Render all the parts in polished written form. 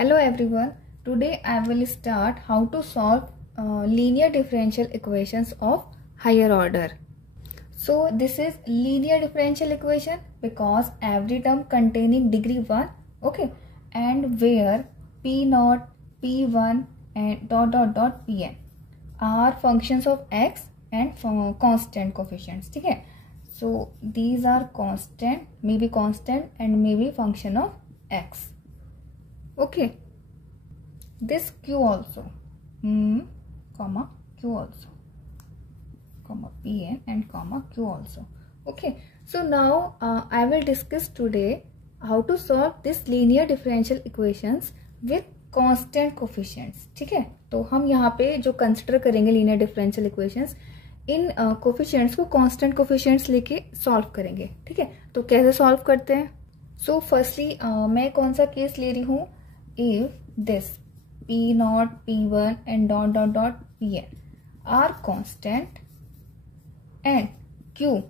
Hello everyone. Today I will start how to solve linear differential equations of higher order. So this is linear differential equation because every term containing degree 1, okay, and where p0, p1 and pn are functions of x and constant coefficients. Okay, so these are constant, maybe constant and maybe function of x. Okay, this q also, comma q also, comma pn and comma q also. Okay, so now I will discuss today how to solve this linear differential equations with constant coefficients. ठीक है, तो हम यहाँ पे जो consider करेंगे linear differential equations, इन coefficients को constant coefficients लेके सॉल्व करेंगे. ठीक है, तो कैसे सॉल्व करते हैं? सो फर्स्टली मैं कौन सा केस ले रही हूँ? If this p0, p1 and pn are constant and q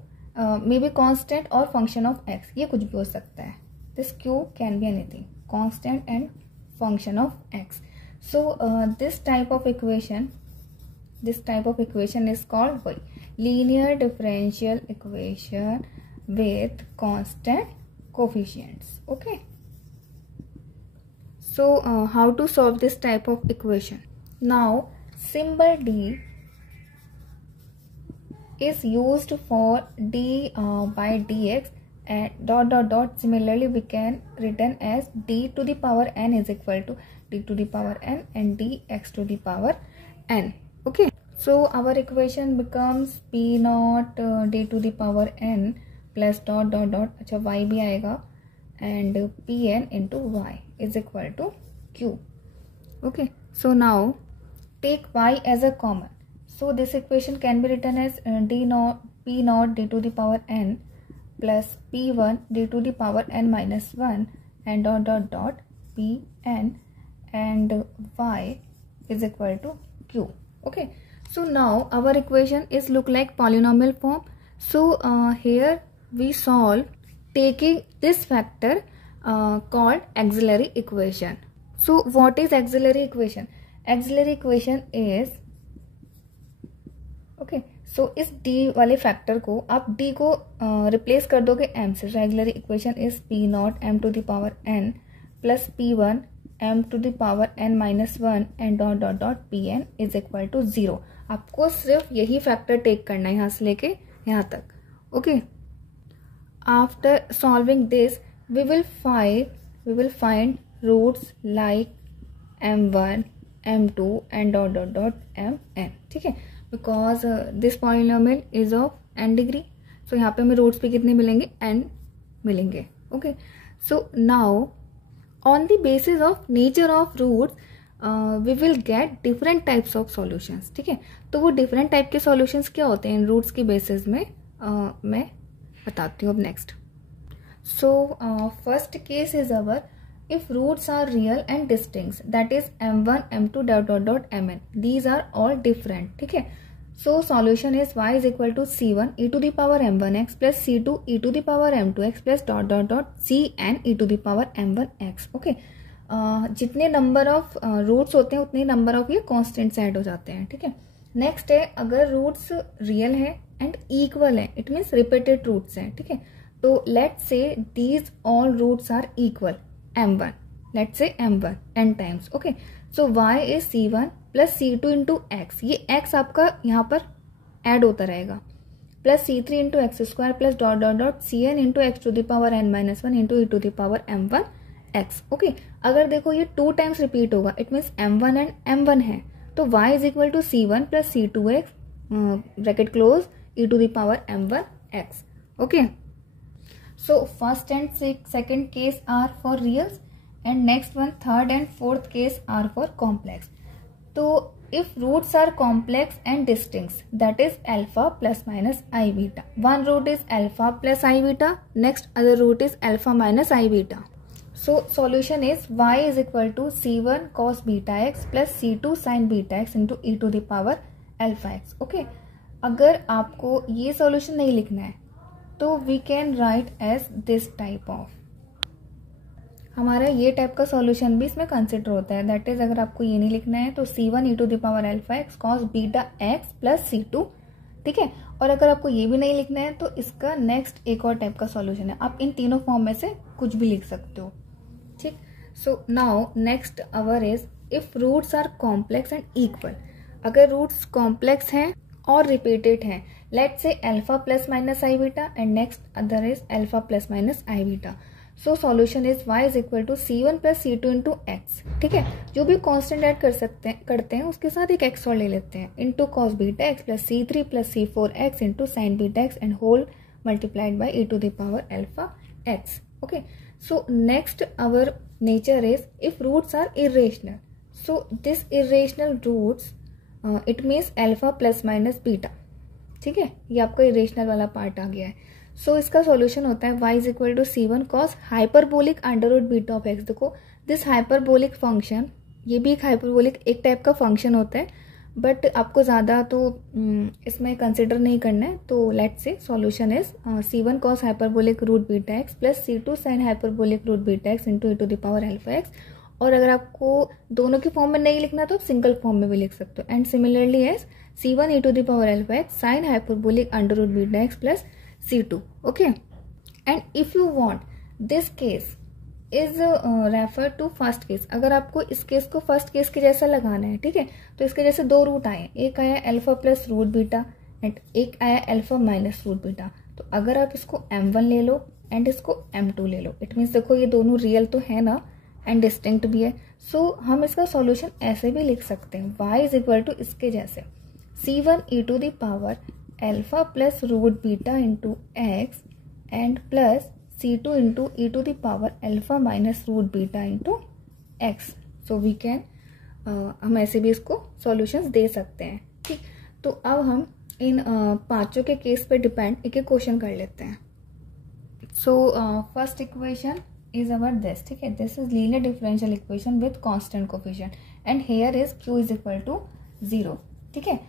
may be constant or function of x, ये कुछ भी हो सकता है. This q can be anything, constant and function of x. So this type of equation is called linear differential equation with constant coefficients. Okay. So how to solve this type of equation? Now symbol d is used for d by dx and similarly we can written as d to the power n is equal to d to the power n and dx to the power n. Okay, so our equation becomes p0 d to the power n plus अच्छा y भी आएगा and pn into y is equal to q. Okay, so now take y as a common. So this equation can be written as p0 d to the power n plus p1 d to the power n minus 1 and pn and y is equal to q. Okay, so now our equation is look like polynomial form. So here we solve taking this factor called auxiliary equation. So what is auxiliary equation? Auxiliary equation is, okay, so इस d वाले factor को आप d को replace कर दोगे m से. auxiliary equation is p0 m to the power n plus p1 m to the power n minus 1 and pn is equal to 0. आपको सिर्फ यही फैक्टर टेक करना है यहाँ से लेके यहाँ तक. Okay, after solving this we will find roots like m1 m2 and mn. ठीक है, because this polynomial is of n degree, so यहाँ पे हमें roots भी कितने मिलेंगे? n मिलेंगे. Okay, so now on the basis of nature of roots we will get different types of solutions. ठीक है, तो वो different type के solutions क्या होते हैं इन roots की basis में मैं बताती हूँ अब next. So first case is our if roots are real and distinct, that is m1 m2 mn, these are all different. ठीक है, so solution is y is equal to c1 e to the power m1x plus c2 e to the power m2x plus cn e to the power m1x. okay, जितने number of roots होते हैं उतने number of ये constants add हो जाते हैं. ठीक है, नेक्स्ट है अगर रूट्स रियल है एंड इक्वल है, इट मीन्स रिपीटेड रूट्स हैं. ठीक है, तो let's say these all roots are equal m1, let's say m1 n times. Okay, so y is c1 plus c2 into x, ये x आपका यहाँ पर ऐड होता रहेगा, plus c3 into x square plus cn into x to the power n minus 1 into e to the power m1 x. Okay, अगर देखो ये 2 times repeat होगा, it means m1 and m1 है, तो y is equal to c1 plus c2x bracket close e to the power m1 x. Okay, so first and second case are for reals and next one third and fourth case are for complex. So if roots are complex and distinct, that is alpha plus minus I beta. One root is alpha plus I beta, next other root is alpha minus I beta. So solution is y is equal to c1 cos beta x plus c2 sin beta x into e to the power alpha x. Okay, अगर आपको ये solution नहीं लिखना है तो we can write as this type of. हमारा ये type का सॉल्यूशन भी इसमें कंसिडर होता है। दैट इज, अगर आपको ये नहीं लिखना है तो C1 e to the power alpha x cos beta x plus C2, ठीक है। और अगर आपको ये भी नहीं लिखना है तो इसका नेक्स्ट एक और टाइप का सॉल्यूशन है, आप इन तीनों फॉर्म में से कुछ भी लिख सकते हो, ठीक। So now next our is if roots are complex and equal. अगर रूट्स कॉम्प्लेक्स हैं और रिपीटेड हैं, let's say alpha plus minus i beta and next other is alpha plus minus i beta. So solution is y is equal to C1 plus C2 into x, ठीक है। जो भी constant add करते हैं उसके साथ एक एक्स और ले लेते हैं, into cos beta x plus C3 plus C4 x into sine beta x and whole multiplied by e to the power alpha x, okay. So next our nature is if roots are irrational, so this irrational roots it means alpha plus minus beta, ठीक है। ये आपका irrational वाला part आ गया है। सो इसका solution होता है y is equal to C1 cos hyperbolic under root beta of x. देखो दिस हाइपरबोलिक फंक्शन, ये भी एक हाइपरबोलिक एक टाइप का फंक्शन होता है, बट आपको ज़्यादा तो इसमें कंसिडर नहीं करना है। तो let's say solution is C1 cos hyperbolic root beta x plus C2 sine hyperbolic root beta x into e to the power alpha x. और अगर आपको दोनों की फॉर्म में नहीं लिखना तो आप सिंगल फॉर्म में भी लिख सकते हो। And similarly as C1 e to the power alpha x sine hyperbolic under root beta x plus C2, okay. And if you want this case is refer to first case. अगर आपको इस case को first case के जैसा लगाना है, ठीक है, तो इसके जैसे दो रूट आए, एक आया alpha plus root beta and एक आया अल्फा माइनस रूट बीटा। तो अगर आप इसको M1 ले लो एंड इसको M2 ले लो, इट मीन्स देखो ये दोनों रियल तो है ना एंड डिस्टिंक्ट भी है। सो हम इसका सॉल्यूशन ऐसे भी लिख सकते हैं, y इज इक्वल टू इसके जैसे C1 e to the power alpha plus root beta into x and plus C2 into e to the power alpha minus root beta into x. So we can हम ऐसे भी इसको solutions दे सकते हैं, ठीक। तो अब हम इन पांचों के केस पे डिपेंड एक एक क्वेश्चन कर लेते हैं। So first equation is our this, ठीक है, this is linear differential equation with constant coefficient and here is q is equal to 0, ठीक है।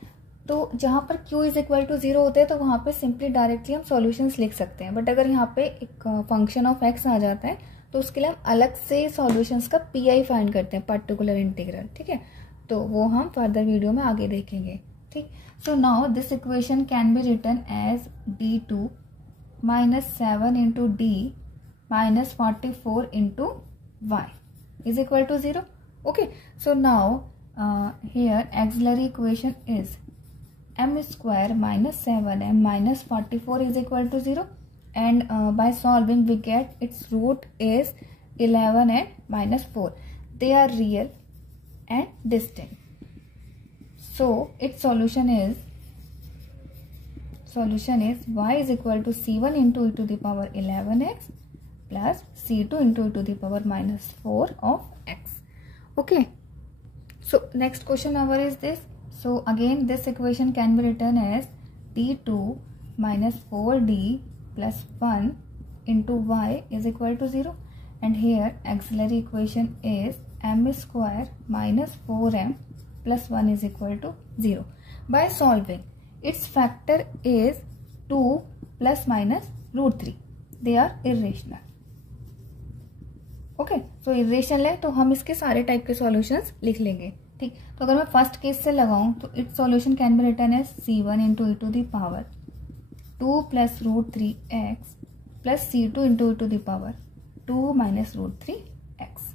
तो जहाँ पर q इज इक्वल टू 0 होते हैं तो वहाँ पे सिंपली डायरेक्टली हम सॉल्यूशंस लिख सकते हैं। बट अगर यहाँ पे एक फंक्शन ऑफ x आ जाता है तो उसके लिए हम अलग से सॉल्यूशंस का PI फाइंड करते हैं, पर्टिकुलर इंटीग्रल, ठीक है। तो वो हम फर्दर वीडियो में आगे देखेंगे, ठीक। So now this equation can be written as D2 minus 7 into D minus 44 into y is equal to 0, okay. So now here auxiliary equation is m square minus 7m minus 44 is equal to 0 and by solving we get its root is 11 and minus 4. They are real and distinct. So its solution is y is equal to C1 into e to the power 11x plus C2 into e to the power minus 4 of x. Okay. So next question our is this. So again this equation can be written as D2 minus 4D plus 1 into y is equal to 0 and here auxiliary equation is m square minus 4m plus 1 is equal to 0. By solving its factor is 2 plus minus root 3. They are irrational. Okay, so irrational है तो हम इसके सारे type के solutions लिख लेंगे, ठीक। तो अगर मैं फर्स्ट केस से लगाऊं तो its solution can be written as C1 into e to the power 2 plus root 3x plus C2 into e to the power 2 minus root 3x,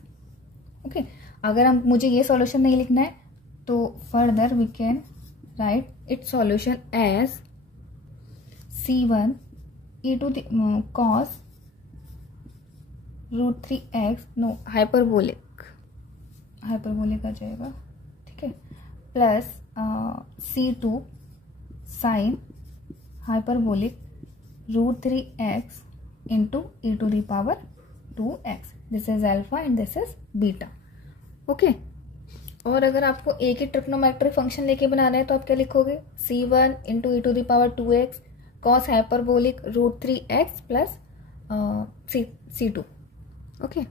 okay. अगर हम मुझे ये सॉल्यूशन नहीं लिखना है तो further we can write its solution as C1 e to the cos root 3x no hyperbolic आ जाएगा, ठीक है, plus C2 sine hyperbolic root 3x into e to the power 2x। This is alpha and this is beta, okay. और अगर आपको एक ही trigonometric function लेके बनाना है तो आप क्या लिखोगे, C1 into e to the power 2x cos hyperbolic root 3x plus C2, okay.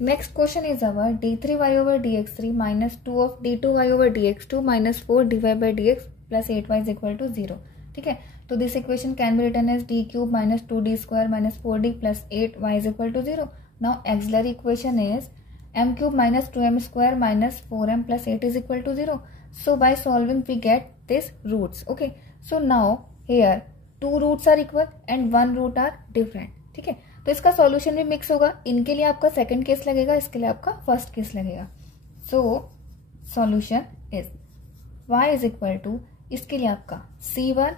Next question is our d3y over dx3 minus 2 of d2y over dx2 minus 4 dy by dx plus 8y is equal to 0, ठीक है। So this equation can be written as d cube minus 2d square minus 4d plus 8y is equal to 0. Now auxiliary equation is m cube minus 2m square minus 4m plus 8 is equal to 0. So by solving we get these roots. Okay, so now here two roots are equal and one root are different. ठीक है, तो इसका solution भी mix होगा. इनके लिए आपका second case लगेगा, इसके लिए आपका फर्स्ट केस लगेगा. So solution is y is equal to, इसके लिए आपका c1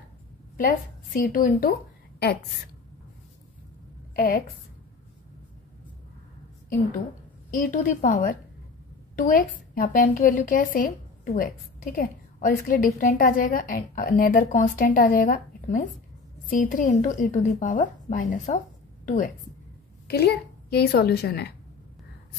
plus c2 into x into e to the power 2x. यहाँ पे m की वैल्यू क्या है, सेम 2x. ठीक है, और इसके लिए डिफरेंट आ जाएगा एंड अनदर कांस्टेंट आ जाएगा. It means c3 into e to the power minus of 2x. Clear, यही सॉल्यूशन है.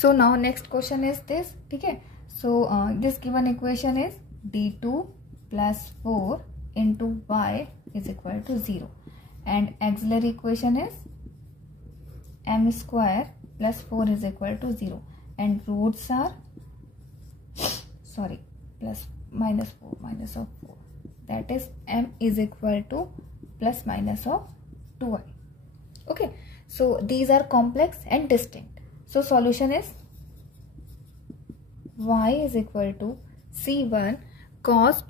सो now next question is this. ठीक है, so this given equation is d2 plus 4 into y is equal to 0 and auxiliary equation is m square plus 4 is equal to 0 and roots are plus minus 4 minus of 4, that is m is equal to plus minus of 2y. Okay, so these are complex and distinct. So solution is y is equal to c1 cos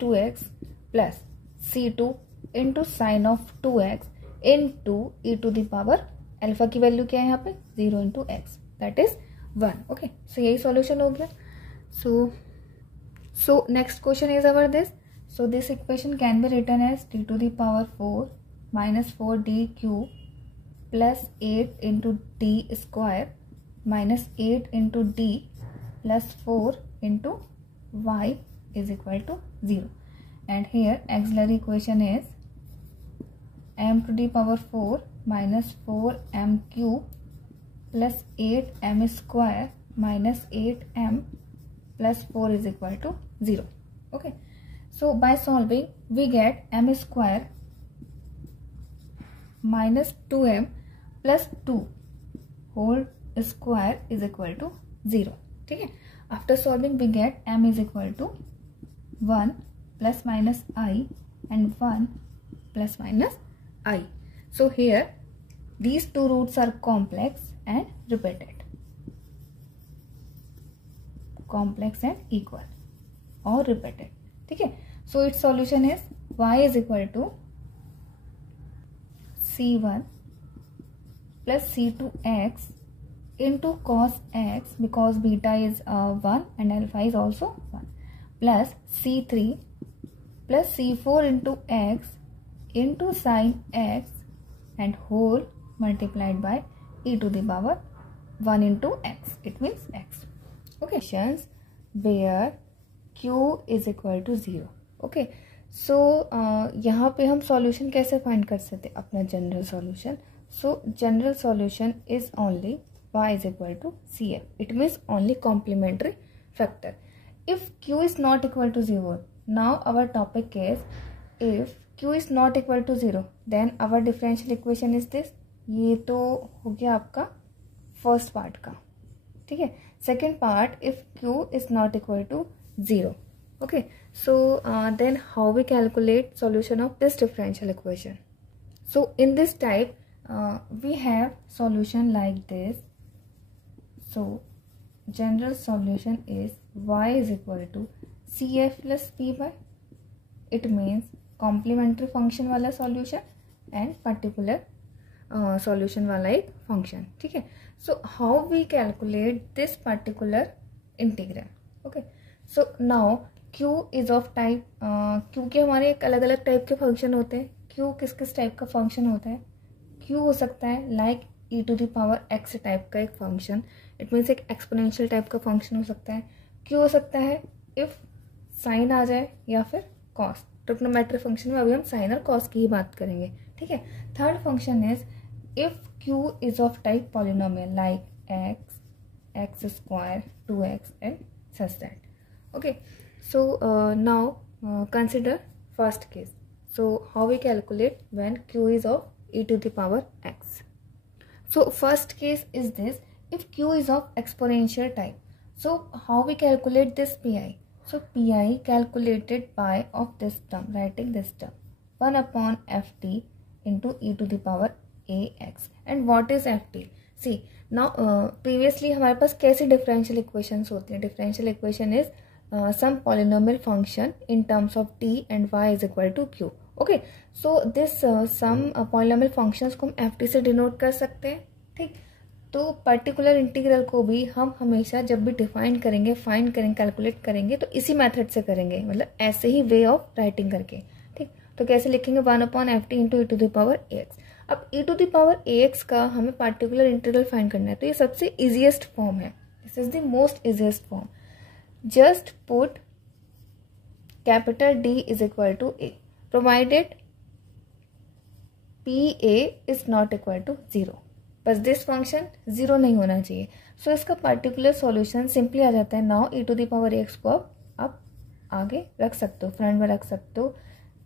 2x plus c2 into sin of 2x into e to the power alpha की value क्या है यहाँ पे 0 into x, that is 1. Okay, so यही solution हो गया. So next question is our this. So this equation can be written as d to the power 4 minus 4d cube plus 8 into d square minus 8 into d plus 4 into y is equal to 0 and here auxiliary equation is m to the power 4 minus 4m cube plus 8m square minus 8m plus 4 is equal to 0. Okay, so by solving we get m square minus 2m plus 2 whole square is equal to 0. ठीक है, after solving we get m is equal to 1 plus minus I and 1 plus minus I. So here these two roots are complex and repeated, complex and equal or repeated. ठीक है, so its solution is y is equal to c1 plus c2x into cos x because beta is 1 and alpha is also 1 plus c3 plus c4 into x into sin x and whole multiplied by e to the power 1 into x, it means x. Okay, questions where q is equal to 0. Okay, so यहाँ पे हम solution कैसे find कर सकते अपना general solution. So general solution is only y is equal to cf, it means only complementary factor. If q is not equal to 0, now our topic is if q is not equal to 0 then our differential equation is this. ये तो हो गया आपका first part का. ठीक है, second part if q is not equal to 0. Okay, so then how we calculate solution of this differential equation. So in this type we have solution like this. So general solution is y is equal to cf plus p by, it means complementary function वाला solution and particular solution वाला एक function. ठीक है, so how we calculate this particular integral. Okay, so now q is of type, क्योंकि हमारे एक अलग अलग टाइप के फंक्शन होते हैं. q किस किस टाइप का फंक्शन होता है. q हो सकता है like e to the power x type का एक फंक्शन, इट मीन्स एक एक्सपोनेंशियल टाइप का फंक्शन हो सकता है. q हो सकता है इफ साइन आ जाए या फिर कॉस. ट्रिग्नोमेट्रिक फंक्शन में अभी हम साइन और कॉस की ही बात करेंगे. ठीक है, third function is if q is of type polynomial like x square 2x and such that. Okay, so now consider first case. So how we calculate when q is of e to the power x. So first case is this, if q is of exponential type. So how we calculate this pi. So pi calculated by of this term, writing this term 1 upon ft into e to the power ax. And what is ft? See now previously हमारे पास कैसी differential equations होती हैं? Differential equation is some polynomial function in terms of t and y is equal to q. Okay, so this some polynomial functions को हम ft से denote कर सकते हैं. ठीक, तो पर्टिकुलर इंटीग्रल को भी हम हमेशा जब भी डिफाइन करेंगे, फाइंड करेंगे, कैलकुलेट करेंगे तो इसी मेथड से करेंगे, मतलब ऐसे ही वे ऑफ राइटिंग करके. ठीक, तो कैसे लिखेंगे? 1 upon f t into e to the power a x. अब e to the power a x का हमें पर्टिकुलर इंटीग्रल फाइंड करना है, तो ये सबसे इजीएस्ट फॉर्म है. This is the most easiest form. Just put capital D is equal to a provided P a is not equal to 0. बस this function 0 नहीं होना चाहिए. सो इसका पर्टिकुलर सॉल्यूशन सिंपली आ जाता है. Now e to the power x को आप आगे रख सकते हो, फ्रंट में रख सकते हो,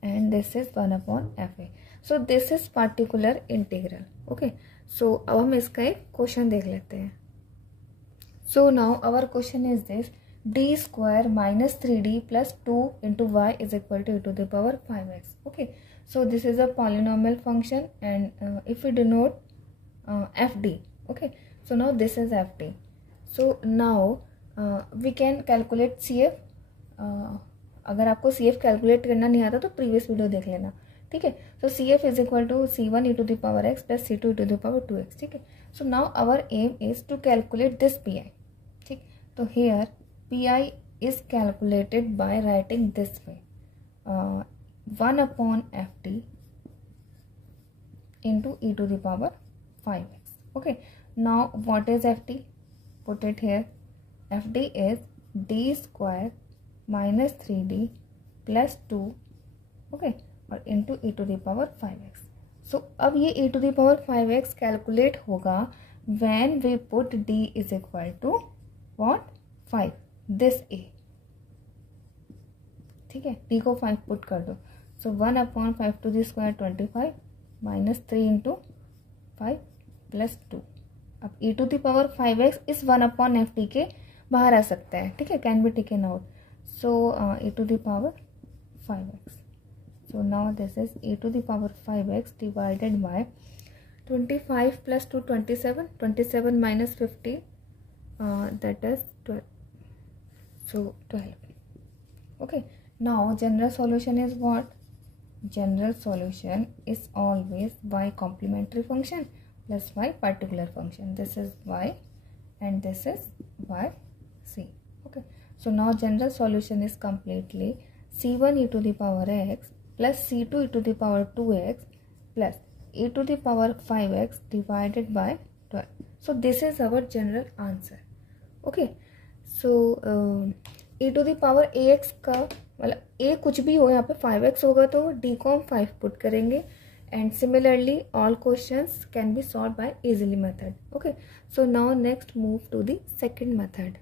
and this is 1 upon f a. So this is particular integral. Okay, so अब हम इसका एक क्वेश्चन देख लेते हैं. So now our question is this: d square minus 3d plus 2 into y is equal to e to the power 5x. Okay, so this is a polynomial function and if you denote fd. Okay, so now this is fd. So now we can calculate cf. अगर आपको cf calculate करना नहीं आता तो previous video देख लेना. ठीक है, so cf is equal to c1 e to the power x plus c2 e to the power 2x. ठीक है, so now our aim is to calculate this pi. ठीक, तो here pi is calculated by writing this way 1 upon ft into e to the power 5x. Okay, now what is ft? Put it here. Fd is d square minus 3d plus 2, okay, और into e to the power 5x. So अब ये e to the power 5x calculate होगा when we put d is equal to what? 5. This a. ठीक है, d को 5 put कर दो. So 1 upon 5 to the square 25 minus 3 into 5 plus 2. अब e to the power 5x इस 1 upon f T के बाहर आ सकता है. ठीक है, can be taken out. So e to the power 5x. So now this is e to the power 5x divided by 25 प्लस 2 27, 27 माइनस 50 that is 12. So 12. Okay, now general solution is what? General solution is always y complementary function plus y particular function. This is y and this is yc. Okay, so now general solution is completely c1 e to the power x plus c2 e to the power 2x plus e to the power 5x divided by 12. So this is our general answer. Okay, so e to the power ax का मतलब a कुछ भी हो, यहाँ पे 5x होगा तो d को हम 5 पुट करेंगे. And similarly all questions can be solved by easily method. Okay, so now next move to the second method.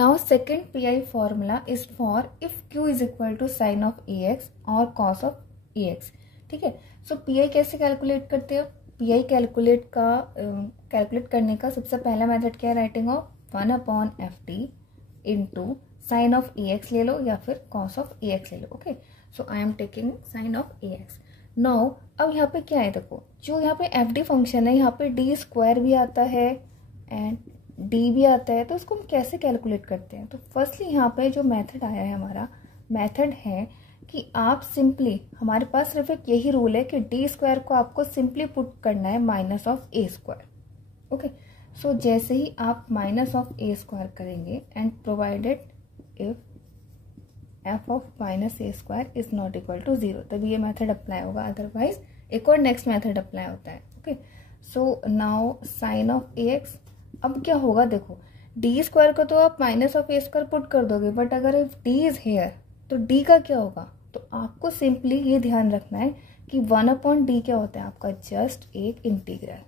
Now second pi formula is for if q is equal to sin of ax or cos of ax. ठीक है, so pi कैसे calculate करते हो? pi calculate करने का सबसे पहला method क्या है? Writing of 1 upon f t into sine of ax ले लो या फिर cos of ax ले लो. Okay, so I am taking sine of ax. Now अब यहाँ पे क्या है? देखो, जो यहाँ पे एफ डी फंक्शन है, यहाँ पे डी स्क्वायर भी आता है एंड डी भी आता है, तो इसको हम कैसे कैलकुलेट करते हैं? तो फर्स्टली यहाँ पे जो मेथड आया है, हमारा मेथड है कि आप सिंपली, हमारे पास सिर्फ एक यही रूल है कि डी स्क्वायर को आपको सिंपली पुट करना है minus of a square. Okay, so जैसे ही आप माइनस ऑफ ए स्क्वायर करेंगे and provided if f of minus a square is not equal to 0, तभी ये मेथड अप्लाई होगा. अदरवाइज एक और नेक्स्ट मेथड अप्लाई होता है. Okay, so now sine of A x. अब क्या होगा? देखो, डी स्क्वायर को तो आप minus of a square put कर दोगे, बट अगर इफ डी इज हेयर तो डी का क्या होगा? तो आपको सिंपली ये ध्यान रखना है कि 1 अपॉन डी क्या होता है? आपका जस्ट एक इंटीग्रल.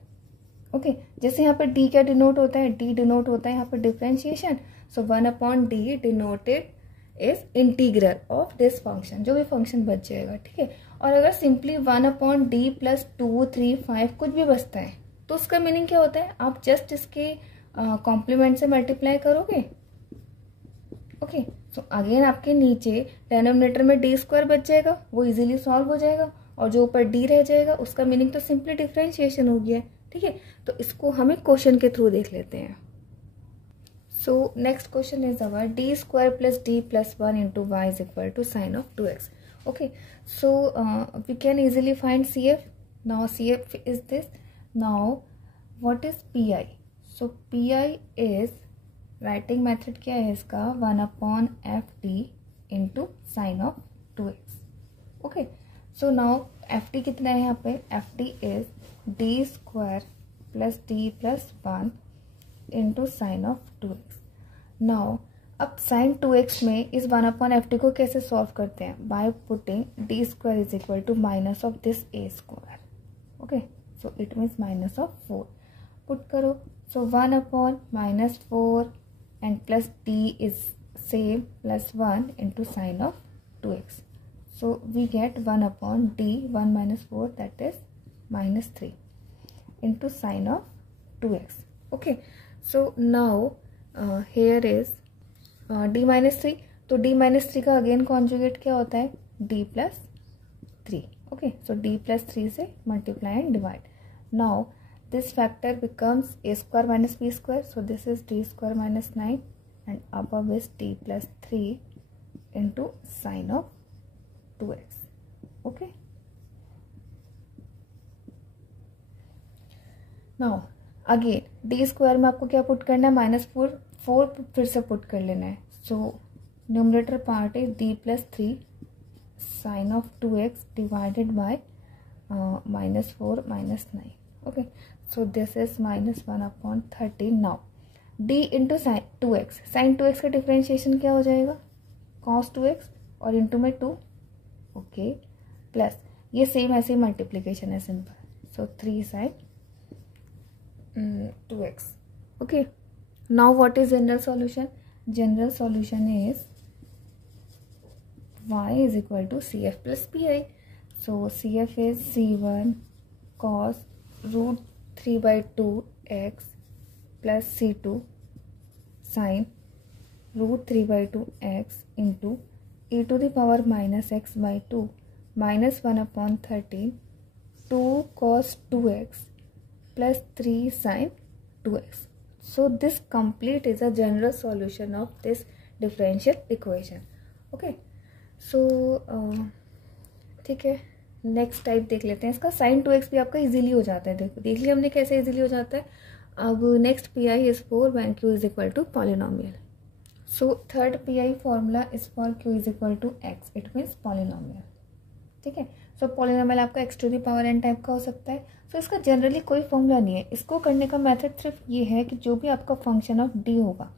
ओके, जैसे यहाँ पे डी क्या डिनोट होता है? डी डिनोट होता है यहाँ पे differentiation. So 1 upon D denoted is integral of this function, जो भी फंक्शन बच जाएगा. ठीक है, और अगर सिंपली 1 अपॉन डी प्लस 2, 3, 5 कुछ भी बचता है तो उसका मीनिंग क्या होता है? आप जस्ट इसके कॉम्प्लीमेंट से मल्टीप्लाई करोगे. ओके, ओके, सो अगेन आपके नीचे डिनोमिनेटर में डी स्क्वायर बच जाएगा, वो इजीली सॉल्व हो जाएगा, और जो ऊपर डी रह जाएगा उसका मीनिंग तो सिंपली डिफरेंशिएशन हो गया है। ठीक है, तो इसको हम एक क्वेश्चन के थ्रू देख लेते हैं। So next question is our D square plus D plus 1 into y is equal to sine of 2x. Okay, so we can easily find CF. Now CF is this. Now what is PI? So PI is writing method क्या है इसका 1/FD into sin of 2x. Okay, so now FD कितना है यहाँ पे? FD is D square plus D plus 1 into sin of 2x. Now अब sine 2x में इस 1/FD को कैसे सॉल्व करते हैं? By putting D square is equal to minus of this a square. Okay, so it means minus of 4. Put करो, so 1/-4 and plus D is same plus 1 into sine of 2x. So we get 1/d 1 minus 4 that is -3 into sine of 2x. Okay, so now here is d -3. तो d -3 का again conjugate क्या होता है? d plus 3. Okay, so d plus 3 से multiply and divide. Now this factor becomes a square minus b square, so this is d square minus 9 and above is d plus 3 into sine of 2x. Okay, now again d square में आपको क्या put करना है? -4 फिर से put कर लेना है. So numerator part is d plus 3 sine of 2x divided by -4 minus 9. Okay, so this is -1/13. Now d into sine 2x. Sine 2x का डिफ्रेंशिएशन क्या हो जाएगा? cos 2x और इंटू में 2. ओके, प्लस ये सेम ऐसे ही मल्टीप्लीकेशन है simple. So 3 sine 2x. Okay, now what is general solution? General solution is y is equal to CF plus PI. So CF is C1 cos root 3/2 x plus C2 sin root 3/2 x into e to the power minus x by 2 minus 1/13 2 cos 2x plus 3 sin 2x. So this complete is a general solution of this differential equation. Okay, so ठीक है, next type देख लेते हैं इसका. Sign 2x भी आपका easily हो जाता है. देखो देख लिया हमने कैसे इजीली हो जाता है. अब next PI is for when q is equal to polynomial. So third PI formula is for q is equal to x. It means polynomial. ठीक है, सो पॉलिनोमियल आपका x to the power n type का हो सकता है. सो इसका generally कोई formula नहीं है. इसको करने का मेथड सिर्फ ये है कि जो भी आपका फंक्शन ऑफ d होगा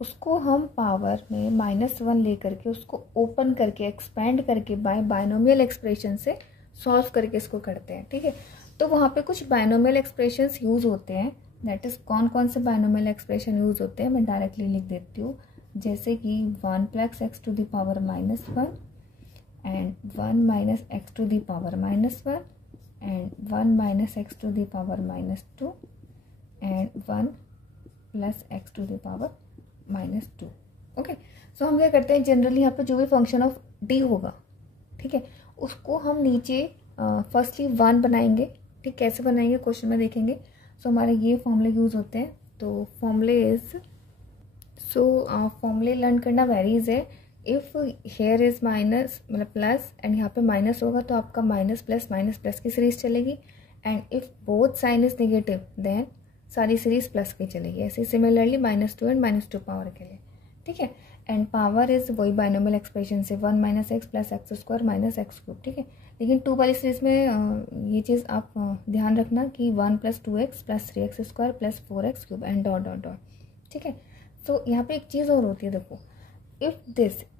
उसको हम पावर में -1 लेकर के उसको ओपन करके एक्सपेंड करके बायनोमियल एक्सप्रेशन से सॉल्व करके इसको करते हैं. ठीक है, तो वहाँ पे कुछ बायनोमियल एक्सप्रेशंस यूज होते हैं. दैट इज कौन कौन से बायनोमियल एक्सप्रेशन यूज होते हैं मैं डायरेक्टली लिख देती हूँ. जैसे कि 1 + x to the power -1 and 1 - x to the power -1 and 1 - x to the power -2 and 1 + x to the power -2. Okay, सो हम क्या करते हैं जनरली यहाँ पे जो भी फंक्शन ऑफ d होगा, ठीक है, उसको हम नीचे फर्स्टली 1 बनाएंगे. ठीक, कैसे बनाएंगे क्वेश्चन में देखेंगे. सो हमारे ये फॉर्मूले यूज होते हैं. तो फॉर्मूले इज फॉर्मूले लर्न करना वेरीज है. इफ़ हेयर इज माइनस मतलब प्लस एंड यहाँ पे माइनस होगा तो आपका माइनस प्लस की सीरीज चलेगी. And if both sign is negative then सारी सीरीज प्लस की चलेगी. ऐसे सिमिलरली -2 एंड -2 पावर के लिए. ठीक है, एंड पावर इज वही बायनोमियल एक्सप्रेशन से 1 - x + x² - x³. ठीक है, लेकिन 2 वाली सीरीज में ये चीज़ आप ध्यान रखना कि 1 + 2x + 3x² + 4x³ and dot dot dot. ठीक है, तो यहाँ पे एक चीज़ और होती है. देखो, if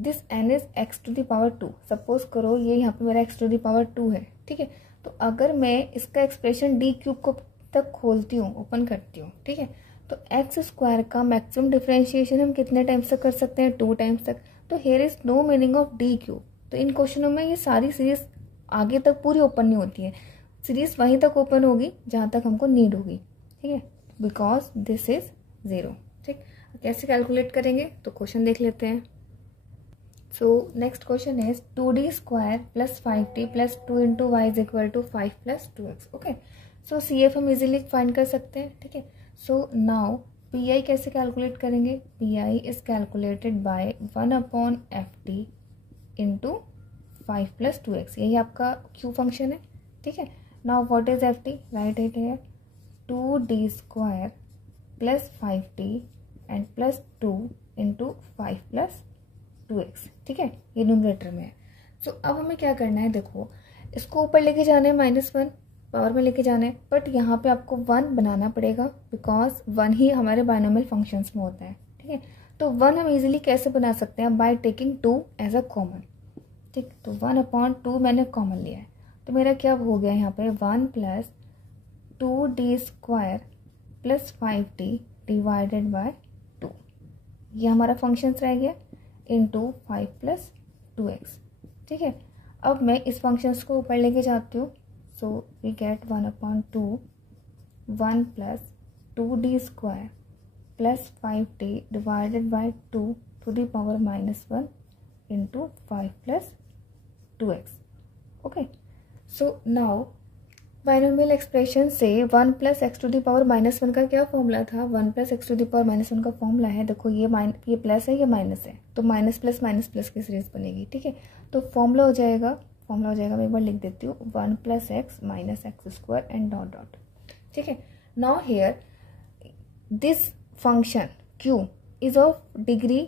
this n is x to the power 2. Suppose करो ये यहाँ पे मेरा x टू द पावर 2 है. ठीक है, तो अगर मैं इसका एक्सप्रेशन d³ को तक खोलती हूँ, ओपन करती हूँ, ठीक है, तो x² का मैक्सिमम डिफरेंशिएशन हम कितने टाइम्स तक कर सकते हैं? 2 टाइम्स तक. तो here is no meaning of d³. तो इन क्वेश्चनों में ये सारी सीरीज आगे तक पूरी ओपन नहीं होती है. सीरीज वहीं तक ओपन होगी जहाँ तक हमको नीड होगी. ठीक है, बिकॉज दिस इज 0. ठीक, कैसे कैलकुलेट करेंगे तो क्वेश्चन देख लेते हैं. So next question is 2d square plus 5t plus 2 into y is equal to 5 plus 2x. Okay, so CF हम इजीली फाइंड कर सकते हैं. ठीक है, सो नाउ PI कैसे कैलकुलेट करेंगे? PI is calculated by 1/FT into 5 plus 2x. यही आपका Q फंक्शन है. ठीक है, now what is FT? Write it here. 2d square plus 5t and plus 2 into 5 plus 2x. ठीक है, ये न्यूमरेटर में है. सो अब हमें क्या करना है? देखो, इसको ऊपर लेके जाना है, -1 पावर में लेके जाना है, बट यहाँ पे आपको 1 बनाना पड़ेगा बिकॉज 1 ही हमारे बाइनोमियल फंक्शंस में होता है. ठीक है, तो 1 हम इजीली कैसे बना सकते हैं? By taking 2 as a common. ठीक, तो 1/2 मैंने कॉमन लिया है, तो मेरा क्या हो गया यहाँ पे? 1 plus 2d square plus 5t divided by 2. ये हमारा फंक्शंस रह गया इंटू 5 प्लस 2x. ठीक है, अब मैं इस फंक्शंस को ऊपर लेके जाती हूँ. So we get 1/2 1 plus 2d square plus 5t divided by 2 to the power -1 into 5 plus 2x. Okay, so now binomial expression से 1 plus x to the power -1 का क्या फॉर्मूला था? 1 plus x to the power -1 का formula है, देखो ये plus है, ये माइनस है, तो माइनस प्लस की सीरीज बनेगी. ठीक है, तो फॉर्मूला हो जाएगा मैं एक बार लिख देती हूँ. 1 plus x minus x square and dot dot. ठीक है, now here this function Q is of degree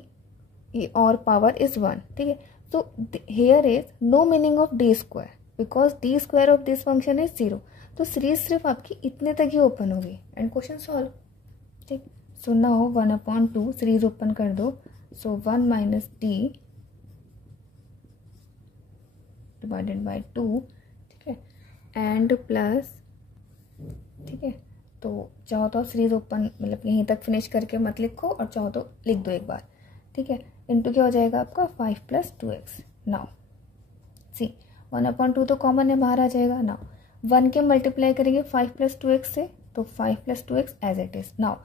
और पावर इज 1. ठीक है, तो here is no meaning of d square because D square of this function is 0. तो series सिर्फ आपकी इतने तक ही ओपन होगी एंड क्वेश्चन सॉल्व. ठीक, सो नाउ 1/2 सीरीज ओपन कर दो. So 1 minus D divided by 2. ठीक है, एंड प्लस. ठीक है, तो चाहो तो सीरीज ओपन मतलब यहीं तक फिनिश करके मत लिखो और चाहो तो लिख दो एक बार. ठीक है, इंटू क्या हो जाएगा आपका? 5 प्लस 2x. नाउ सी 1/2 तो कॉमन है, बाहर आ जाएगा. नाउ 1 के मल्टीप्लाई करेंगे 5 प्लस 2x से, तो 5 plus 2x as it is. Now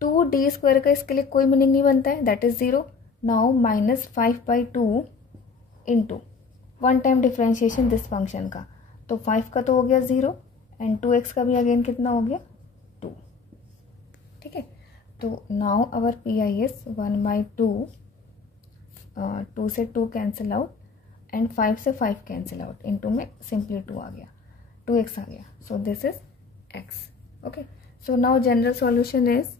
2d square का इसके लिए कोई मीनिंग नहीं बनता है, that is 0. Now -5/2 into 1 time differentiation this function का, तो 5 का तो हो गया 0 एंड 2x का भी अगेन कितना हो गया? 2. ठीक है, तो नाउ अवर PI इज 1/2. 2 से 2 कैंसिल आउट एंड 5 से 5 कैंसिल आउट, इनटू में सिंपली 2 आ गया, 2x आ गया. सो this is x. Okay, so now general solution is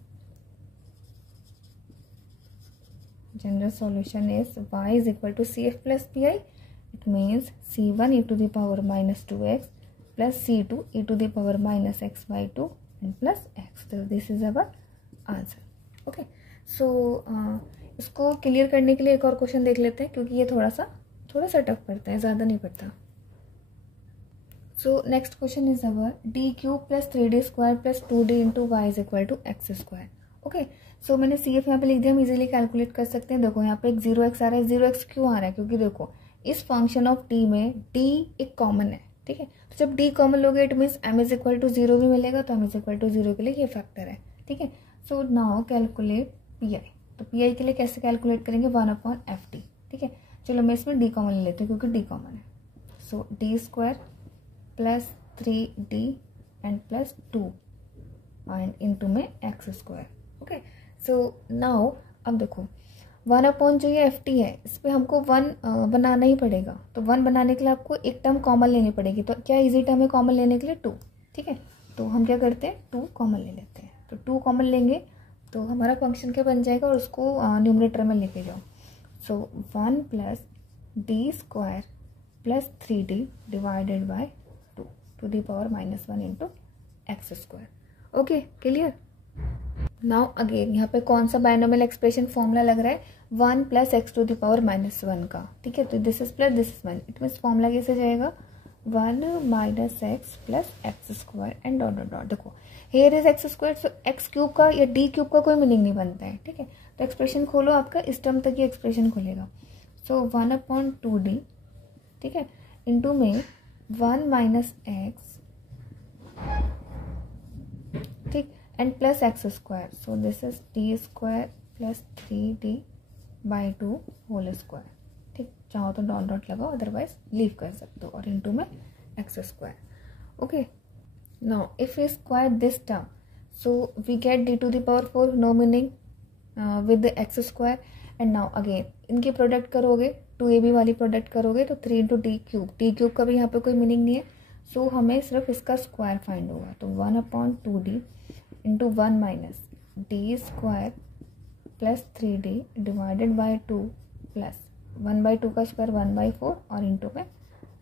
y is equal to CF plus PI. It means C1 e to the power -2x plus C2 e to the power -x/2 and plus x. So this is our answer. Okay, so इसको clear करने के लिए एक और question देख लेते हैं क्योंकि ये थोड़ा सा टफ पड़ता है, ज़्यादा नहीं पड़ता. So next question is our d³ plus 3d square plus 2d into y is equal to x square. Okay, so मैंने CF यहाँ पे लिख दिया, हम इजीली कैलकुलेट कर सकते हैं. देखो यहाँ पे एक 0x आ रहा है. 0x क्यों आ रहा है? क्योंकि देखो इस फंक्शन ऑफ d में d एक कॉमन है. ठीक है, तो जब d कॉमन लोगे it means m is equal to 0 भी मिलेगा, तो m इज इक्वल टू 0 के लिए ये फैक्टर है. ठीक है, सो नाउ कैलकुलेट PI. तो PI के लिए कैसे कैलकुलेट करेंगे? 1/FT. ठीक है, चलो मैं इसमें d कॉमन ले लेती हूँ क्योंकि d कॉमन है. So d square plus 3d and plus 2 and into में x square. Okay, so now अब देखो 1/ जो ये FT है इस पर हमको 1 बनाना ही पड़ेगा. तो 1 बनाने के लिए आपको एक टर्म कॉमन लेनी पड़ेगी. तो क्या इजी टर्म है कॉमन लेने के लिए? 2. ठीक है, तो हम क्या करते हैं? 2 कॉमन ले लेते हैं. तो 2 कॉमन लेंगे तो हमारा फंक्शन क्या बन जाएगा और उसको न्यूमरेटर में लेके जाओ. So 1 plus D square plus 3d divided by 2 to the power -1 into x square. Okay, clear. Now again यहाँ पे कौन सा बाइनोमियल एक्सप्रेशन फॉर्मूला लग रहा है? 1 plus x to the power -1 का. ठीक है, तो this is plus this is minus. It means formula कैसे जाएगा? 1 minus x plus x square and dot dot dot. देखो here is x square, so x cube का या डी क्यूब का कोई मीनिंग नहीं बनता है. ठीक है, तो एक्सप्रेशन खोलो, आपका इस टर्म तक ये एक्सप्रेशन खुलेगा. सो 1/2d. ठीक है, इंटू में 1 माइनस एक्स. ठीक, and plus x square. So this is d square plus 3d by 2 whole square. ठीक, चाहो तो डॉट डॉट लगाओ, अदरवाइज लीव कर सकते हो, और इनटू में x square. Okay, now if we square this term, so we get D to the power 4, no meaning with x square. And now again इनकी प्रोडक्ट करोगे, 2ab वाली product करोगे तो 3 into D cube. D cube का भी यहाँ पे कोई मीनिंग नहीं है, सो हमें सिर्फ इसका स्क्वायर फाइंड होगा. तो 1/2d into 1 minus D square plus 3d divided by 2 plus 1/2 का स्क्वायर 1/4 और इंटू में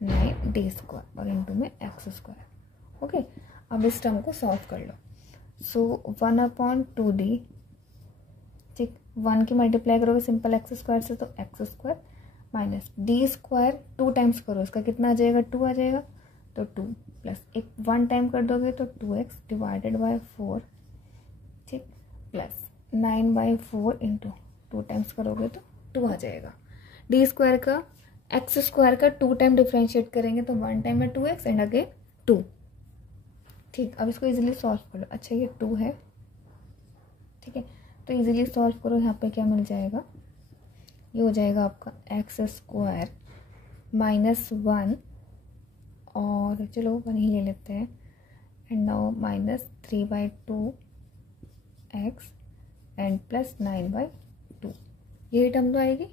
9d स्क्वायर और इंटू में एक्स स्क्वायर. ओके, अब इस टर्म को सॉल्व कर लो. सो 1/2d, ठीक, 1 की मल्टीप्लाई करोगे सिंपल एक्स स्क्वायर से तो x square minus D square 2 times करो, इसका कितना आ जाएगा, 2 आ जाएगा, तो 2 प्लस एक 1 टाइम कर दोगे तो 2x डिवाइडेड बाय 4, ठीक, प्लस 9/4 इंटू 2 टाइम्स करोगे तो 2 आ जाएगा. डी स्क्वायर का एक्स स्क्वायर का 2 टाइम डिफ्रेंशिएट करेंगे तो 1 टाइम में 2x एंड अगेन 2. ठीक, अब इसको इजीली सॉल्व कर लो. अच्छा ये 2 है, ठीक है, तो इजीली सॉल्व करो. यहाँ पे क्या मिल जाएगा, ये हो जाएगा आपका एक्स स्क्वायर माइनस 1, और चलो 1 ही ले लेते हैं, and now minus 3/2 x and plus 9/2. यही टर्म तो आएगी.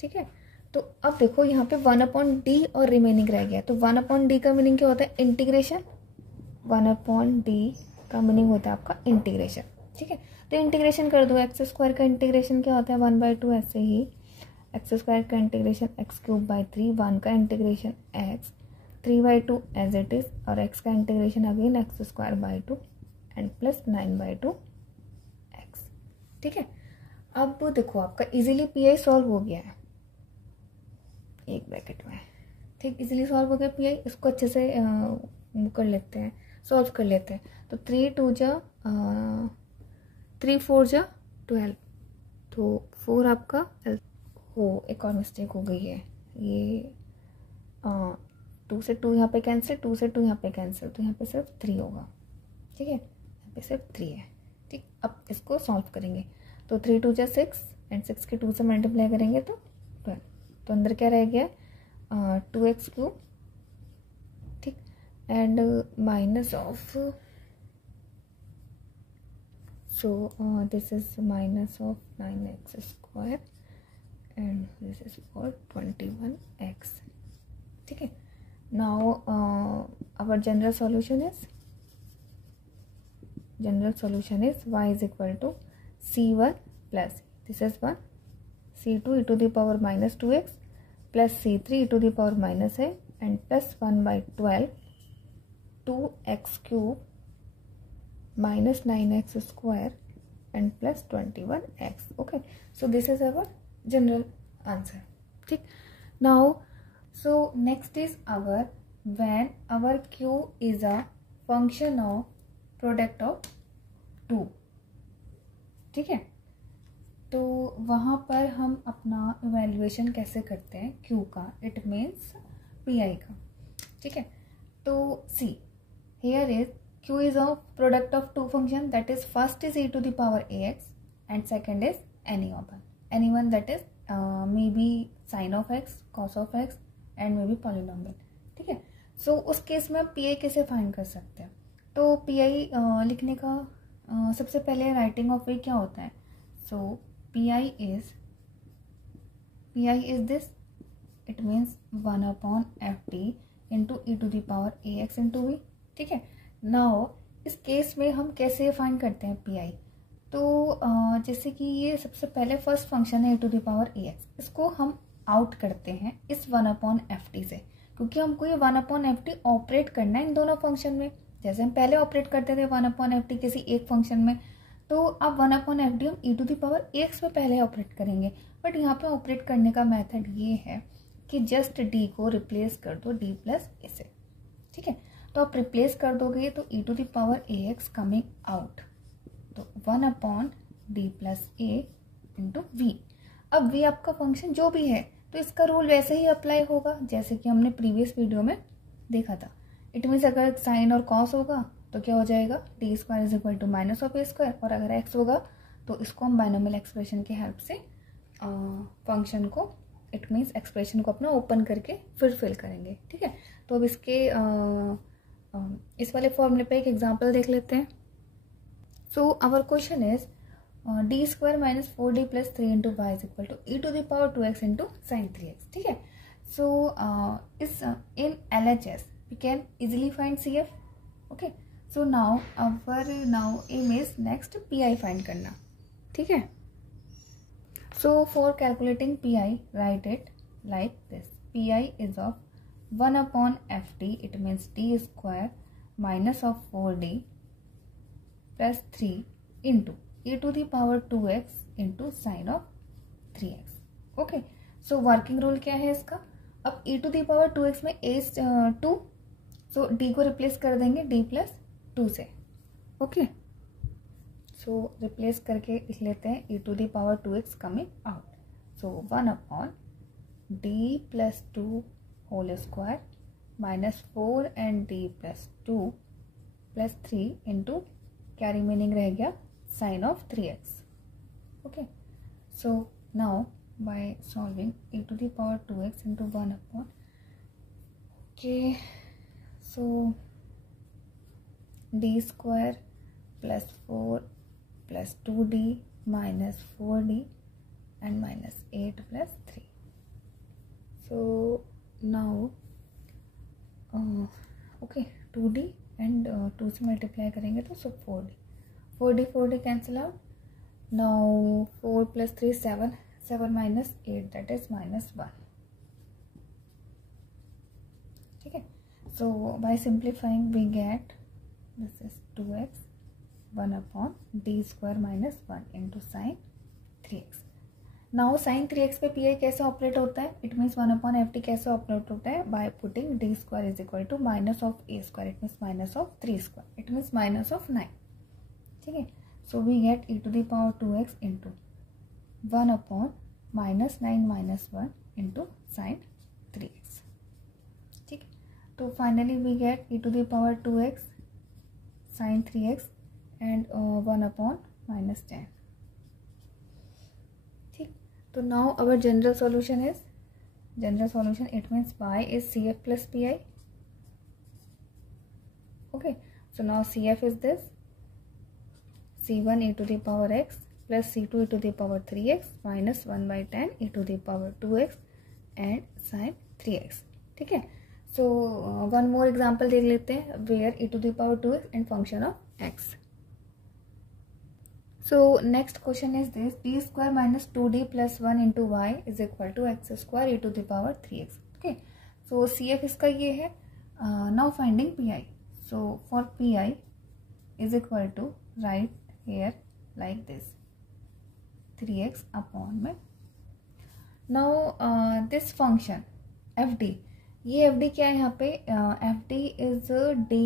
ठीक है, तो अब देखो यहाँ पे 1/d और रिमेनिंग रह गया. तो 1/d का मीनिंग क्या होता है, इंटीग्रेशन. 1/d का मीनिंग होता है आपका इंटीग्रेशन. ठीक है, तो इंटीग्रेशन कर दो. एक्स स्क्वायर का इंटीग्रेशन क्या होता है, 1/2. ऐसे ही एक्स स्क्वायर का इंटीग्रेशन x³/3, 1 का integration x, 3/2 as it is, और x का integration again x²/2 and plus 9/2 x. ठीक है, अब देखो आपका इजीली पीआई सॉल्व हो गया है एक ब्रैकेट में. ठीक, इजीली सॉल्व हो गया पीआई. इसको अच्छे से कर लेते हैं, सॉल्व कर लेते हैं. तो 3 2 जा 3 4 जा 12, तो 4 आपका हो. एक और मिस्टेक हो गई है, ये 2 से 2 यहाँ पे कैंसिल, 2 से 2 यहाँ पे कैंसिल, तो यहाँ पे सिर्फ 3 होगा. ठीक है, यहाँ पे सिर्फ 3 है. ठीक, अब इसको सॉल्व करेंगे तो 3 2 जा 6 एंड 6 के 2 से मल्टीप्लाई करेंगे तो 12. तो अंदर क्या रह गया, 2x³. ठीक, and minus of, so this is minus of 9x² and this is for 21x. ठीक है, now our general solution is y is equal to c1 plus this is 1 c2 e to the power minus 2x plus c3 e to the power minus a and plus 1/12 2x³ minus 9x² and plus 21x. Okay, so this is our general answer. ठीक, now so next is our when our q is a function of product of 2. ठीक है, तो वहाँ पर हम अपना evaluation कैसे करते हैं q का, इट मीन्स pi का. ठीक है, तो see here is q is a product of 2 function, that is first is e to the power ax and second is anyone that is maybe sin of x, cos of x and maybe polynomial. ठीक है, सो उस case में हम pi कैसे find कर सकते हैं. तो pi लिखने का सबसे पहले राइटिंग ऑफ वे क्या होता है. सो pi is this, it means 1/ft into e to the power ax into v. ठीक है, नाउ इस केस में हम कैसे फाइंड करते हैं पीआई. तो जैसे कि ये सबसे पहले फर्स्ट फंक्शन है e to the power ax, इसको हम आउट करते हैं इस 1/ft से, क्योंकि हमको ये 1/ft ऑपरेट करना है इन दोनों फंक्शन में. जैसे हम पहले ऑपरेट करते थे 1/ft किसी एक फंक्शन में, तो अब 1/ft हम e to the power ax पे पहले ऑपरेट करेंगे. बट यहाँ पे ऑपरेट करने का मेथड ये है कि जस्ट d को रिप्लेस कर दो d प्लस a से. ठीक है, तो आप रिप्लेस कर दोगे तो e to the power ax coming out, तो 1/d plus a into v. अब v आपका फंक्शन जो भी है, तो इसका रूल वैसे ही अप्लाई होगा जैसे कि हमने प्रीवियस वीडियो में देखा था. इट मीन्स अगर साइन और कॉस होगा तो क्या हो जाएगा, d² is equal to minus of a², और अगर x होगा तो इसको हम बाइनोमियल एक्सप्रेशन की हेल्प से फंक्शन को इट मीन्स एक्सप्रेशन को अपना ओपन करके फिर फिल करेंगे, ठीक है। तो अब इसके इस वाले फॉर्मूले पे एक एग्जांपल देख लेते हैं। So our question is d square minus 4d plus 3 into y is equal to e to the power 2x into sine 3x, ठीक है। सो इस in LHS we can easily find CF, okay. So now our aim is next PI find करना, ठीक है। So for calculating PI, write it like this. PI is of 1 upon FD, it means D square minus of 4D plus 3 into e to the power 2x into sin of 3x. Okay. So working rule क्या है इसका? अब e to the power 2x में a 2, so D को replace कर देंगे D plus 2 से, okay. सो replace करके लिख लेते हैं e to the power 2x coming out, so 1 upon d plus 2 whole square minus 4 and d plus 2 plus 3 into क्या रिमेनिंग रह गया sine of 3x, okay. So now by solving e to the power 2x into 1 upon, okay, so d square plus 4 plus 2d minus 4d and minus 8 plus 3. So now okay, 2d and 2 से multiply करेंगे तो so 4d cancel out. Now 4 plus 3 7 minus 8 that is minus 1, ठीक है। So by simplifying we get this is 2x 1 upon d square minus 1 into sin 3x. Now sin 3x पे PI कैसे operate होता है? It means 1 upon FD कैसे operate होता है? By putting d square is equal to minus of a square, it means minus of 3 square, it means minus of 9, ठीक है। So we get e to the power 2x into 1 upon minus 9 minus 1 into sine 3x, ठीक है। तो finally we get e to the power 2x sine 3x and 1 upon minus 10, ठीक। तो now our general solution is, it means y is CF plus PI, okay. So now CF is this C1 e to the power x plus C2 e to the power 3x minus 1 by 10 e to the power 2x and sin 3x, ठीक है। So one more example देख लेते हैं where e to the power 2x and function of x. So next question is this, d square minus 2d plus 1 into y is equal to x square e to the power 3x, okay. So CF इसका ये है. Now finding PI. So for PI is equal to, write here like this, 3x upon में. Now this function FD, ये FD क्या है यहाँ पे? FD is d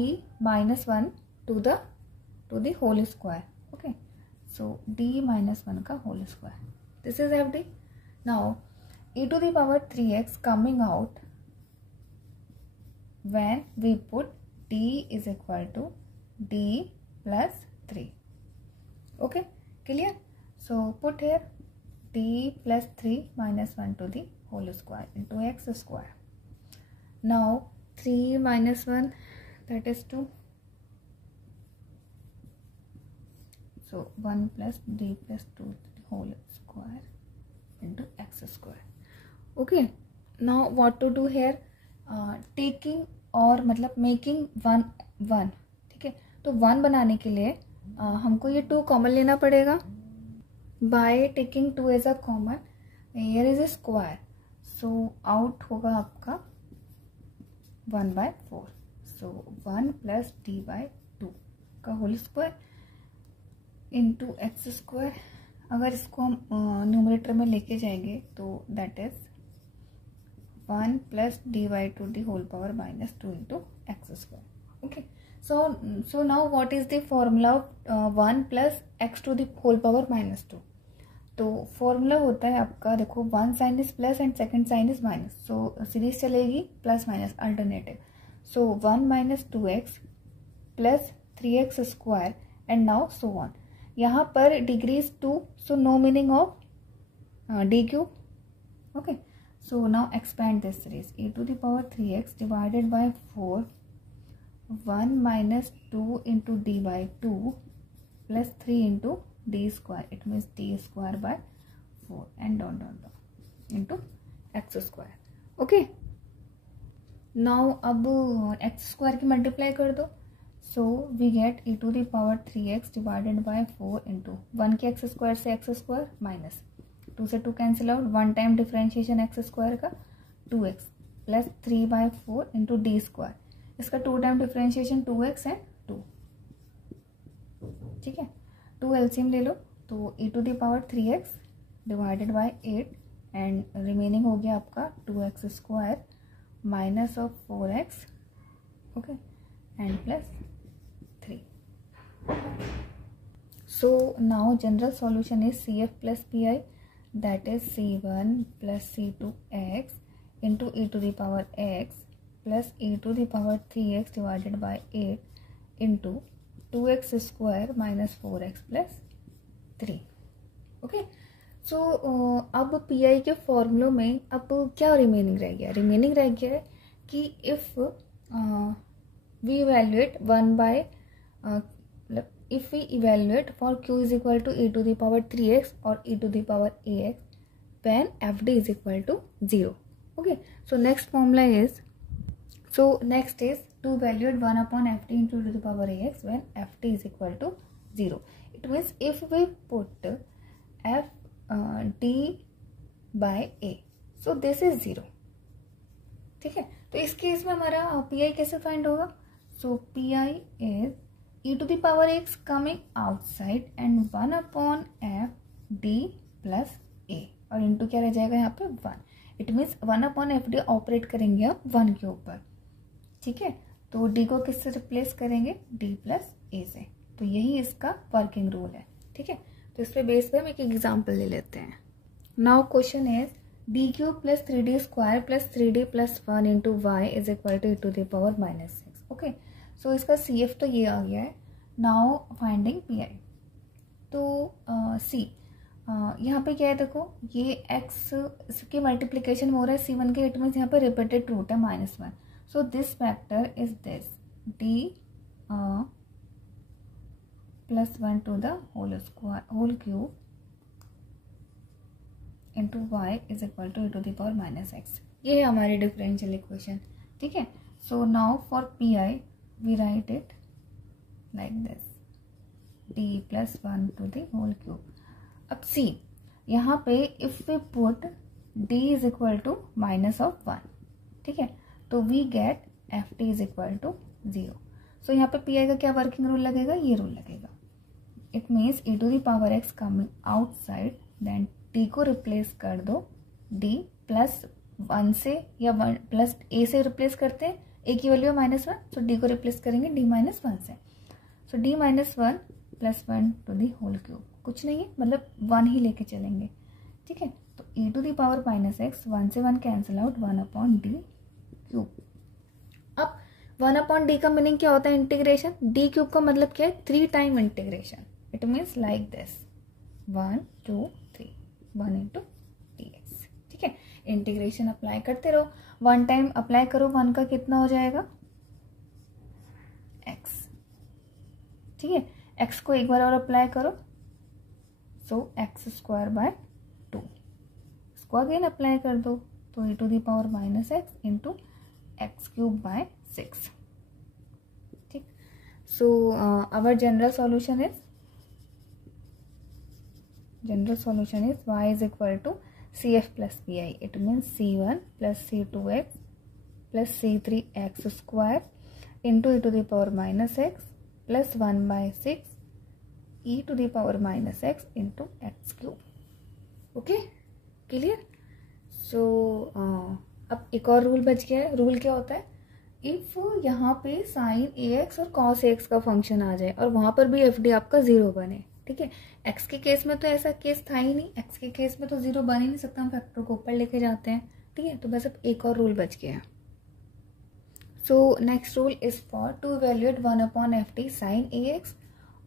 minus 1 to the whole square, okay. So d minus 1 का whole square, this is FD. Now e to the power 3x coming out when we put d is equal to d plus 3, okay, clear. So put here d plus 3 minus 1 to the whole square into x square. Now 3 minus 1 that is 2. So 1 plus d plus 2 whole square into x square, okay. Now what to do here? Taking और मतलब making 1 1, ठीक है। तो 1 बनाने के लिए हमको ये 2 कॉमन लेना पड़ेगा. by taking 2 as a common, here is a square, so out होगा आपका 1/4. so 1 plus d by 2 का whole square into x square. अगर इसको हम न्यूमरेटर में लेके जाएंगे तो that is 1 plus d by 2 d whole power minus 2 into x square, okay. So now what is the formula of 1 plus x to the whole power minus 2. तो formula होता है आपका, देखो, 1 sign is plus and second sign is minus, so series चलेगी plus minus alternative. So 1 minus 2x plus 3x square and now so on. यहाँ पर degree is 2, so no meaning of d cube, okay. So now expand this series. E to the power 3x divided by 4, 1 minus 2 into d by 2 plus 3 into d square. It means d square by 4 and dot into x square. Okay. Now अब x square की multiply कर दो. So we get e to the power 3x divided by 4 into 1 के x square से x square minus 2 से 2 cancel out, 1 time differentiation x square का 2x plus 3 by 4 into d square. इसका 2 time differentiation 2x है 2. ठीक है, 2 LCM ले लो तो e to the power 3x divided by 8 and remaining हो गया आपका 2x square minus of 4x. Okay, and plus 3. So now general solution is CF plus PI, that is C1 plus C2x into e to the power x plus e to the power 3x divided by 8 into 2x square minus 4x plus 3. Okay. सो अब P I के फॉर्मूलों में अब क्या remaining रह गया? Remaining रह गया है कि if we evaluate 1 by if we evaluate for q is equal to e to the power 3x और e to the power ax when f d is equal to 0. Okay, so next formula is to evaluate 1 upon f d into to the power ax when f d is equal to 0. It means if we put f d by a, so this is 0. ठीक है, तो इस case में हमारा P I कैसे find होगा? So P I is e to the power x coming outside and 1 upon f d plus a और into क्या रह जाएगा यहाँ पे 1. It means 1 upon f d operate करेंगे आप 1 के ऊपर. ठीक है, तो d को किससे रिप्लेस करेंगे? d प्लस a से. तो यही इसका वर्किंग रूल है. ठीक है, तो इस पे बेस पे हम एक एग्जाम्पल ले लेते हैं. Now question is d cube plus 3d square plus 3d plus 1 into y is equal to e to the power -6. Okay, so इसका CF तो ये आ गया है. Now finding PI. तो C यहाँ पे क्या है? देखो ये x की मल्टीप्लीकेशन हो रहा है C1 के. इट मीन्स यहाँ पे रिपीटेड रूट है -1. So this factor is this d plus 1 to the whole cube into y is equal to e to the power -x. ये है हमारी डिफरेंशियल इक्वेशन. ठीक है, सो now for P I we write it like this d plus 1 to the whole cube. अब c यहाँ पे if we put d is equal to -1. ठीक है, तो we get f t is equal to 0. सो यहाँ पे पी आई का क्या वर्किंग रूल लगेगा? ये रूल लगेगा. It means e to the power x coming outside, then t को रिप्लेस कर दो d प्लस 1 से या 1 प्लस a से रिप्लेस करते हैं. a की वैल्यू है -1, तो d को रिप्लेस करेंगे d -1 से. So d -1 plus 1 to the whole cube. कुछ नहीं है, मतलब 1 ही लेके चलेंगे. ठीक है, तो e to the power -x 1 से 1 cancel out, 1 upon d cube. अब 1 अपॉन डी का मीनिंग क्या होता है? इंटीग्रेशन. डी क्यूब का मतलब क्या है? 3 time integration. It means like this 1 2 3 1 into dx. ठीक है, इंटीग्रेशन अप्लाई करते रहो. 1 टाइम अप्लाई करो, 1 का कितना हो जाएगा? x. ठीक है, x को एक बार और अप्लाई करो, सो x स्क्वायर बाय 2. इसको अगेन अप्लाई कर दो, तो e to the power -x into x cube by 6. ठीक, so our general solution is y is equal to CF plus PI. It means C1 plus C2x plus C3x square into e to the power -x plus 1 by 6 e to the power -x into x cube. Okay, clear? So अब एक और rule बच गया है. Rule क्या होता है? If यहाँ पे साइन ax और cos ax का फंक्शन आ जाए और वहां पर भी एफ डी आपका 0 बने. ठीक है, x के केस में तो ऐसा केस था ही नहीं. x के केस में तो 0 बन ही नहीं सकता, हम फैक्टर को ऊपर लेके जाते हैं. ठीक है, तो बस अब एक और रूल बच गया. So next rule is for to evaluate 1 upon f t sine ax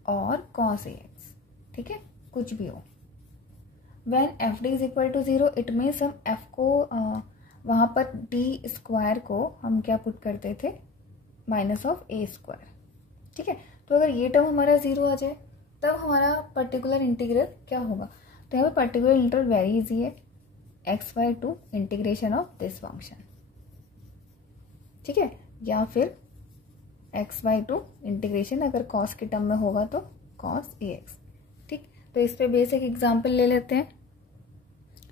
और cos ax. ठीक है, कुछ भी हो. When f d is equal to 0 it means हम एफ को वहाँ पर डी स्क्वायर को हम क्या पुट करते थे, माइनस ऑफ ए स्क्वायर। ठीक है, तो अगर ये टर्म हमारा 0 आ जाए तब हमारा पर्टिकुलर इंटीग्रल क्या होगा। तो यहाँ पे पर्टिकुलर इंटीग्रल वेरी इजी है, x/2 integration of this function. ठीक है, या फिर x/2 इंटीग्रेशन अगर कॉस के टर्म में होगा तो cos ax। ठीक, तो इस पे बेसिक एग्जांपल ले लेते हैं।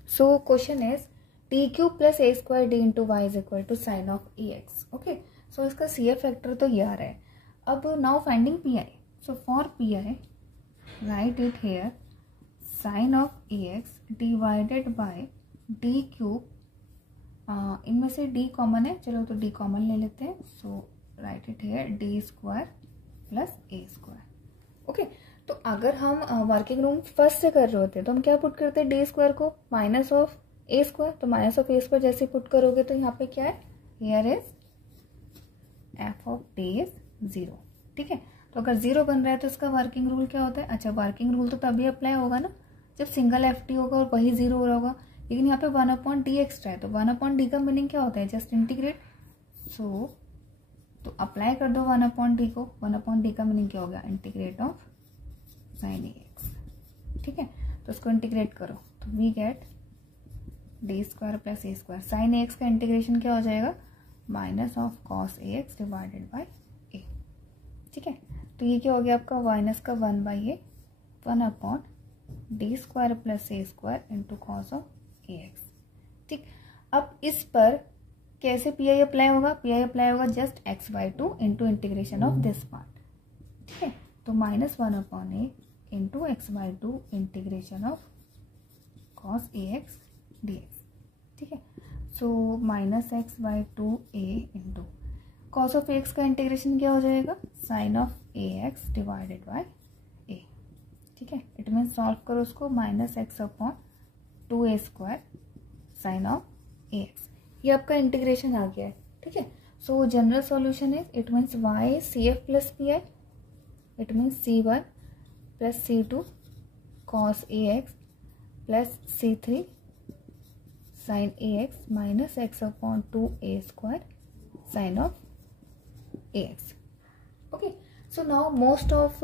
So question is t³ plus a square d into y is equal to sine of ax। Okay, so इसका CF फैक्टर तो ये आ रहा है। अब now finding PI। So for PI write it here sine of ax divided by d³। इनमें से d common है, चलो तो d कॉमन ले लेते हैं। So write it here d square plus a square. Okay, तो अगर हम वर्किंग रूल फर्स्ट से कर रहे होते तो हम क्या पुट करते हैं, d स्क्वायर को माइनस ऑफ a स्क्वायर। तो माइनस ऑफ a स्क्वायर जैसे पुट करोगे तो यहाँ पे क्या है, here is f of d is 0। ठीक है, तो अगर 0 बन रहा है तो इसका वर्किंग रूल क्या होता है। अच्छा, वर्किंग रूल तो तभी अप्लाई होगा ना जब सिंगल एफ टी होगा और वही 0 हो रहा होगा, लेकिन यहाँ पे 1/d एक्स्ट्रा है। तो 1/d का मीनिंग क्या होता है, जस्ट इंटीग्रेट। सो तो अप्लाई कर दो 1/d को। 1/d का मीनिंग क्या हो गया, इंटीग्रेट ऑफ साइन ax। ठीक है, तो उसको इंटीग्रेट करो तो we get d square plus a square. Sine ax का इंटीग्रेशन क्या हो जाएगा, minus of cos ax divided by a। ठीक है, तो ये क्या हो गया आपका, माइनस का 1/a 1/d square plus a square into cos of ax। ठीक, अब इस पर कैसे PI अप्लाई होगा, PI अप्लाई होगा just x/2 into integration of this part. ठीक है, तो minus 1/a into x/2 integration of cos ax dx। ठीक है, so minus x/2a into cos of x का इंटीग्रेशन क्या हो जाएगा, sine of ax divided by a। ठीक है, इट मीन सॉल्व करो उसको, minus x/2a square sine of ax। ये आपका इंटीग्रेशन आ गया है। ठीक है, सो general solution is it means y CF plus PI, it means C1 plus C2 cos ax plus C3 sin ax minus x/2a square sine of ax। Okay, so now most of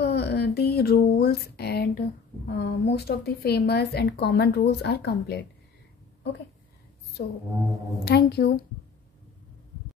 the rules and most of the famous and common rules are complete. Okay, so thank you.